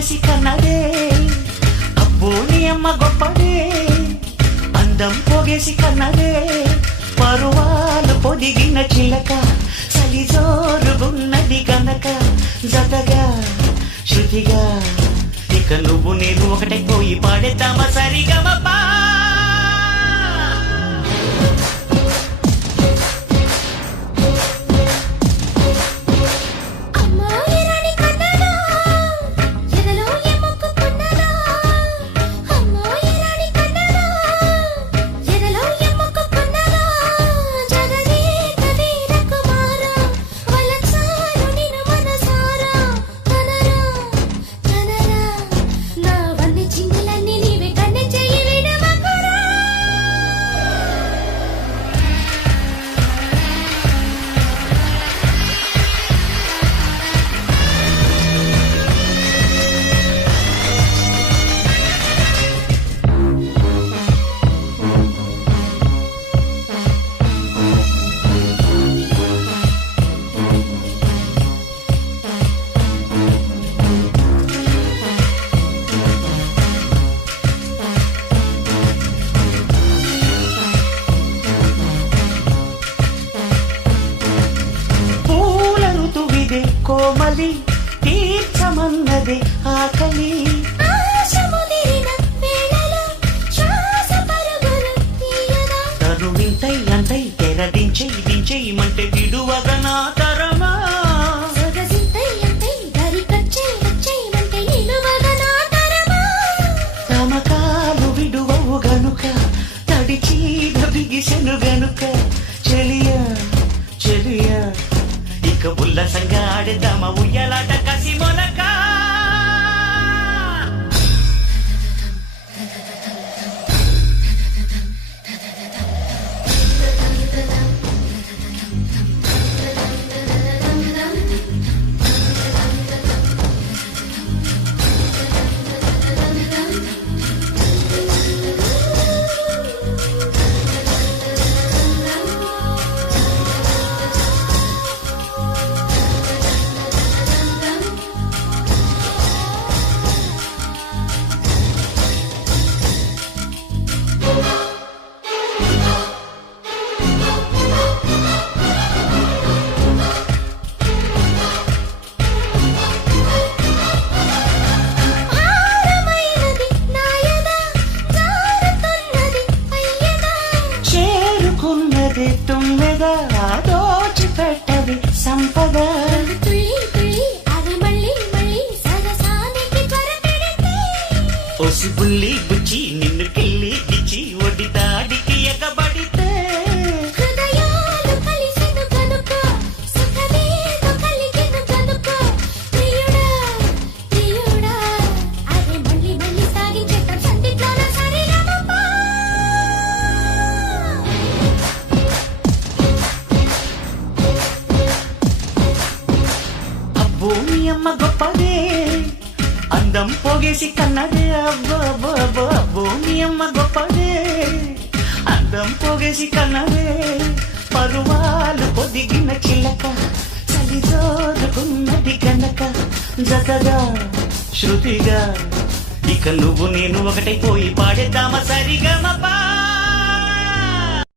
పొగేసి కన్నదే అబ్బో నీ అమ్మ గొప్పదే అందం పొగేసి కన్నదే పరువాలు పొదిగిన చిలక సలిజోరుగున్నది గనక జతగా శృతిగా ఇక నువ్వు నేను ఒకటైపోయి పాడేద్దామా సరిగమపా కోమలి తీర్చమన్నది ఆకలి తను వింతై అంతై తెరదించేయమంటే విడువగ నా తరమా తమకాలు విడువవు గనుక తడిచి బిగిసెను గనుక చెలియా చెలియా ఇక ఉల్లాసంగా ఆడేద్దామా ఉయ్యాలాట కసి మొలక తుమ్మెదా దోచిపెట్టది సంపద ఒసి బుల్లి బుచ్చి నిన్ను కిల్లి ఇచ్చి ఒడి దాడికి ఎగబడితే భూమి అమ్మ గొప్పదే అందం పొగేసి కన్నదే అబ్బో భూమి అమ్మ గొప్పదే అందం పొగేసి కన్నదే పరువాలు పొదిగిన చిలక చలిజోరుకున్నది కనుక జతగా శృతిగా ఇక నువ్వు నేను ఒకటైపోయి పాడేద్దామా సరిగమపా